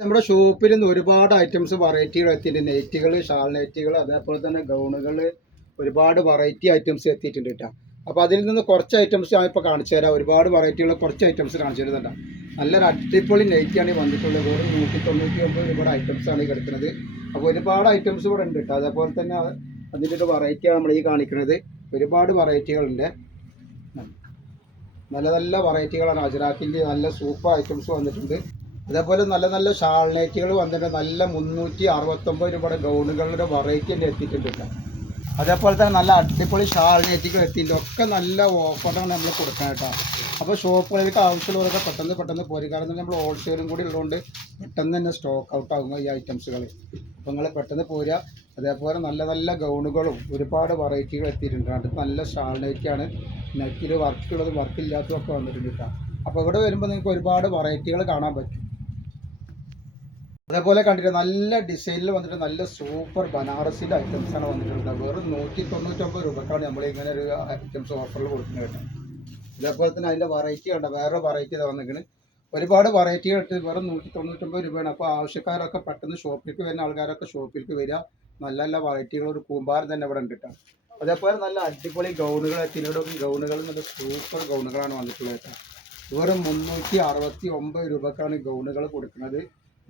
നമ്മുടെ ഷോപ്പിൽ നിന്ന് ഒരുപാട് ഐറ്റംസ് വെറൈറ്റികൾ എത്തിയിട്ടുണ്ട്. നെറ്റുകൾ ഷാൾ നെറ്റുകൾ അതേപോലെ തന്നെ ഗൗണുകൾ ഒരുപാട് വെറൈറ്റി ഐറ്റംസ് എത്തിയിട്ടുണ്ട് കേട്ടോ. അപ്പോൾ അതിൽ നിന്ന് കുറച്ച് ഐറ്റംസ് ഞാൻ ഇപ്പോൾ കാണിച്ചു തരാം. ഒരുപാട് വെറൈറ്റികൾ കുറച്ച് ഐറ്റംസ് കാണിച്ചു തരുന്നുണ്ട് നല്ലൊരു അടിപൊളി ഈ വന്നിട്ടുള്ളത്. വെറും നൂറ്റി തൊണ്ണൂറ്റി ഒമ്പത് ഒരുപാട് ഐറ്റംസ് ആണ് ഈ കിടക്കുന്നത്. അപ്പോൾ ഒരുപാട് ഐറ്റംസ് ഇവിടെ ഉണ്ട് കേട്ടോ. അതേപോലെ തന്നെ അതിന്റെ ഒരു വെറൈറ്റിയാണ് നമ്മൾ ഈ കാണിക്കുന്നത്. ഒരുപാട് വെറൈറ്റികളുണ്ട് നല്ല നല്ല വെറൈറ്റികളാണ് അജറാക്കിന്റെ നല്ല സൂപ്പർ ഐറ്റംസ് വന്നിട്ടുണ്ട്. അതേപോലെ നല്ല നല്ല ഷാൾനേറ്റുകൾ വന്നിട്ട് നല്ല മുന്നൂറ്റി അറുപത്തൊമ്പത് രൂപയുടെ ഗൗണുകളുടെ വെറൈറ്റി തന്നെ എത്തിയിട്ടുണ്ട് അതേപോലെ തന്നെ നല്ല അടിപൊളി ഷാൾനേറ്റുകൾ എത്തിയിട്ടുണ്ട്. ഒക്കെ നല്ല ഓഫറാണ് നമ്മൾ കൊടുക്കാൻ കേട്ടോ. അപ്പോൾ ഷോപ്പുകളിലേക്ക് ആവശ്യമുള്ളവരൊക്കെ പെട്ടെന്ന് പെട്ടെന്ന് പോരും. കാരണം നമ്മൾ ഹോൾസെയിലും കൂടി ഉള്ളതുകൊണ്ട് പെട്ടെന്ന് തന്നെ സ്റ്റോക്ക് ഔട്ട് ആകുന്ന ഈ ഐറ്റംസുകൾ അപ്പോൾ നിങ്ങൾ പെട്ടെന്ന് പോരുക. അതേപോലെ നല്ല നല്ല ഗൗണുകളും ഒരുപാട് വെറൈറ്റികൾ എത്തിയിട്ടുണ്ട്. നല്ല ഷാൾ നെറ്റിൽ നെക്കിൽ വർക്കുള്ളതും വർക്കില്ലാത്തതും ഒക്കെ വന്നിട്ടുണ്ട് കേട്ടോ. അപ്പോൾ ഇവിടെ വരുമ്പോൾ നിങ്ങൾക്ക് ഒരുപാട് വെറൈറ്റികൾ കാണാൻ പറ്റും. അതേപോലെ കണ്ടിട്ട് നല്ല ഡിസൈനിൽ വന്നിട്ട് നല്ല സൂപ്പർ ബനാറസിന്റെ ഐറ്റംസ് ആണ് വന്നിട്ടുള്ളത്. വെറും നൂറ്റി തൊണ്ണൂറ്റൊമ്പത് രൂപക്കാണ് നമ്മൾ ഇങ്ങനെ ഒരു ഐറ്റംസ് ഓഫറിൽ കൊടുക്കുന്നത് കേട്ടോ. ഇതേപോലെ തന്നെ അതിന്റെ വെറൈറ്റി ഉണ്ട് വേറെ വെറൈറ്റി ഇതാ വന്നിരിക്കുന്നത് ഒരുപാട് വെറൈറ്റികൾ ഇട്ട് വെറും നൂറ്റി തൊണ്ണൂറ്റൊമ്പത് രൂപയാണ്. അപ്പോൾ ആവശ്യക്കാരൊക്കെ പെട്ടെന്ന് ഷോപ്പിലേക്ക് വരുന്ന ആൾക്കാരൊക്കെ ഷോപ്പിലേക്ക് വരിക. നല്ല നല്ല വെറൈറ്റികൾ ഒരു കൂമ്പാരം തന്നെ ഇവിടെ ഉണ്ട് അതേപോലെ നല്ല അടിപൊളി ഗൗണുകൾ എത്തിനോടും ഗൗണുകൾ നല്ല സൂപ്പർ ഗൗണുകളാണ് വന്നിട്ടുള്ളത് കേട്ടോ. വെറും മുന്നൂറ്റി അറുപത്തി ഒമ്പത് രൂപക്കാണ് ഗൗണുകൾ കൊടുക്കുന്നത്.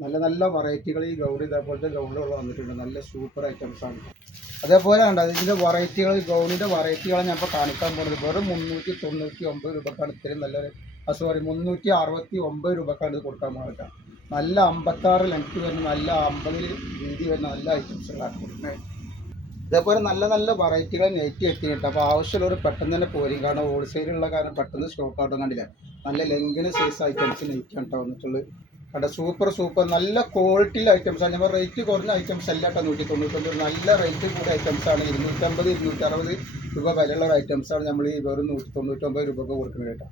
നല്ല നല്ല വെറൈറ്റികൾ ഈ ഗൗഡ് ഇതേപോലത്തെ ഗൗണുകൾ വന്നിട്ടുണ്ട്. നല്ല സൂപ്പർ ഐറ്റംസ് ആണ്. അതേപോലെ ഉണ്ട് അതിന്റെ വെറൈറ്റികൾ ഗൗണിന്റെ വെറൈറ്റികളാണ് ഞാൻ ഇപ്പോൾ കാണിക്കാൻ പോകുന്നത്. വെറും മുന്നൂറ്റി തൊണ്ണൂറ്റി ഒമ്പത് രൂപക്കാണ് ഇത്രയും നല്ലൊരു സോറി മുന്നൂറ്റി അറുപത്തി ഒമ്പത് രൂപക്കാണ് ഇത് കൊടുക്കാൻ പോകുന്നത് നല്ല അമ്പത്താറ് ലെങ്ത് വരുന്ന നല്ല അമ്പത് രീതി വരുന്ന നല്ല ഐറ്റംസുകളാണ് കൊടുക്കുന്നത്. ഇതേപോലെ നല്ല നല്ല വെറൈറ്റികൾ നെറ്റ് എത്തിയിട്ട് അപ്പോൾ ആവശ്യമുള്ളവർ പെട്ടെന്ന് തന്നെ പോരും. കാരണം ഹോൾസെയിലുള്ള കാരണം പെട്ടെന്ന് സ്റ്റോക്ക് ആയിട്ടൊന്നും കണ്ടില്ല? നല്ല ലെങ്കിന് സൈസ് ഐറ്റംസ് നെറ്റ് കണ്ടാ വന്നിട്ടുള്ളത്. കണ്ട? സൂപ്പർ സൂപ്പർ നല്ല ക്വാളിറ്റിയിൽ ഐറ്റംസ് ആണ്. നമ്മൾ റേറ്റ് കുറഞ്ഞ ഐറ്റംസ് അല്ല കേട്ടോ. നൂറ്റി തൊണ്ണൂറ്റൊമ്പത് നല്ല റേറ്റ് ഐറ്റംസ് ആണ്. ഇരുന്നൂറ്റമ്പത് ഇരുന്നൂറ്ററുപത് രൂപ വിലയുള്ള ഐറ്റംസ് ആണ് നമ്മൾ ഈ വെറും നൂറ്റി തൊണ്ണൂറ്റൊമ്പത് രൂപ കൊടുക്കുന്നത് കേട്ടോ.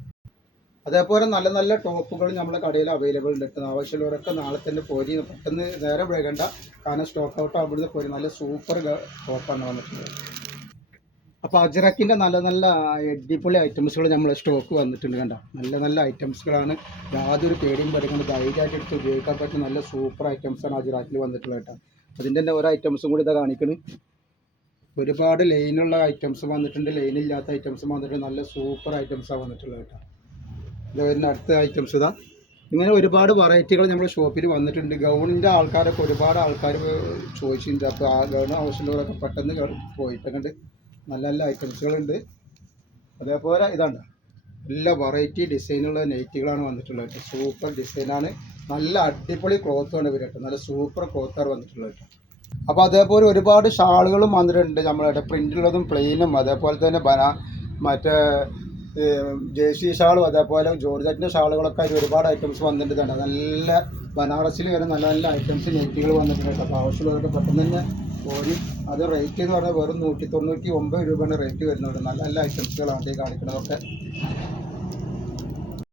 അതേപോലെ നല്ല നല്ല ടോപ്പുകൾ നമ്മുടെ കടയിൽ അവൈലബിൾ ഉണ്ട് ആവശ്യമുള്ളവരൊക്കെ നാളെ തന്നെ പോരി പെട്ടെന്ന് നേരെ വൈകണ്ട. കാരണം സ്റ്റോക്ക് ഔട്ട് ആകുമ്പോഴത്തെ പോരി. നല്ല സൂപ്പർ ടോപ്പാണ് വന്നിട്ടുള്ളത്. അപ്പോൾ അജറക്കിന്റെ നല്ല നല്ല അടിപൊളി ഐറ്റംസുകൾ നമ്മളെ സ്റ്റോക്ക് വന്നിട്ടുണ്ട് കണ്ട? നല്ല നല്ല ഐറ്റംസുകളാണ്. യാതൊരു പേടിയും പറയുന്നത് ധൈര്യമായിട്ട് എടുത്ത് ഉപയോഗിക്കാൻ പറ്റുന്ന നല്ല സൂപ്പർ ഐറ്റംസാണ് അജറാക്കിൽ വന്നിട്ടുള്ളത് കേട്ടോ. അതിന്റെ തന്നെ ഓരോ ഐറ്റംസും കൂടി ഇതാ കാണിക്കുന്നത് ഒരുപാട് ലൈനുള്ള ഐറ്റംസ് വന്നിട്ടുണ്ട്. ലൈനില്ലാത്ത ഐറ്റംസ് വന്നിട്ടുണ്ട്. നല്ല സൂപ്പർ ഐറ്റംസാണ് വന്നിട്ടുള്ളത് കേട്ടോ. ഇത് വരുന്ന അടുത്ത ഐറ്റംസ് ഇതാ. ഇങ്ങനെ ഒരുപാട് വെറൈറ്റികൾ നമ്മൾ ഷോപ്പിൽ വന്നിട്ടുണ്ട്. ഗൗണിന്റെ ആൾക്കാരൊക്കെ ഒരുപാട് ആൾക്കാർ ചോദിച്ചിട്ടുണ്ട്. അപ്പോൾ ആ ഗൗൺ ആവശ്യമുള്ളവരൊക്കെ പെട്ടെന്ന് പോയിട്ടുണ്ട് നല്ല നല്ല ഐറ്റംസുകളുണ്ട്. അതേപോലെ ഇതാണ്. എല്ലാ വെറൈറ്റി ഡിസൈനുള്ള നൈറ്റികളാണ് വന്നിട്ടുള്ളത് സൂപ്പർ ഡിസൈനാണ് നല്ല അടിപൊളി ക്ലോത്താണ് ഇവർ കേട്ടോ. നല്ല സൂപ്പർ ക്ലോത്താണ് വന്നിട്ടുള്ളത് അപ്പോൾ അതേപോലെ ഒരുപാട് ഷാളുകളും വന്നിട്ടുണ്ട് നമ്മളുടെ പ്രിന്റുള്ളതും പ്ലെയിനും അതേപോലെ തന്നെ ബന മറ്റേ ജേഴ്സി ഷാളും അതേപോലെ ജോർജറ്റിന്റെ ഷാളുകളൊക്കെ അതിൽ ഒരുപാട് ഐറ്റംസ് വന്നിട്ടുണ്ട് നല്ല ബനാറസിൽ വരെ നല്ല നല്ല ഐറ്റംസ് നെറ്റുകൾ വന്നിട്ടുണ്ട് അപ്പോൾ ആവശ്യമുള്ളവർക്ക് പെട്ടെന്ന് തന്നെ പോയി. അത് റേറ്റ് എന്ന് പറഞ്ഞാൽ വെറും നൂറ്റി തൊണ്ണൂറ്റി ഒമ്പത് രൂപയാണ് റേറ്റ് വരുന്നുണ്ട് നല്ല നല്ല ഐറ്റംസുകളാണ് ഈ കാണിക്കുന്നതൊക്കെ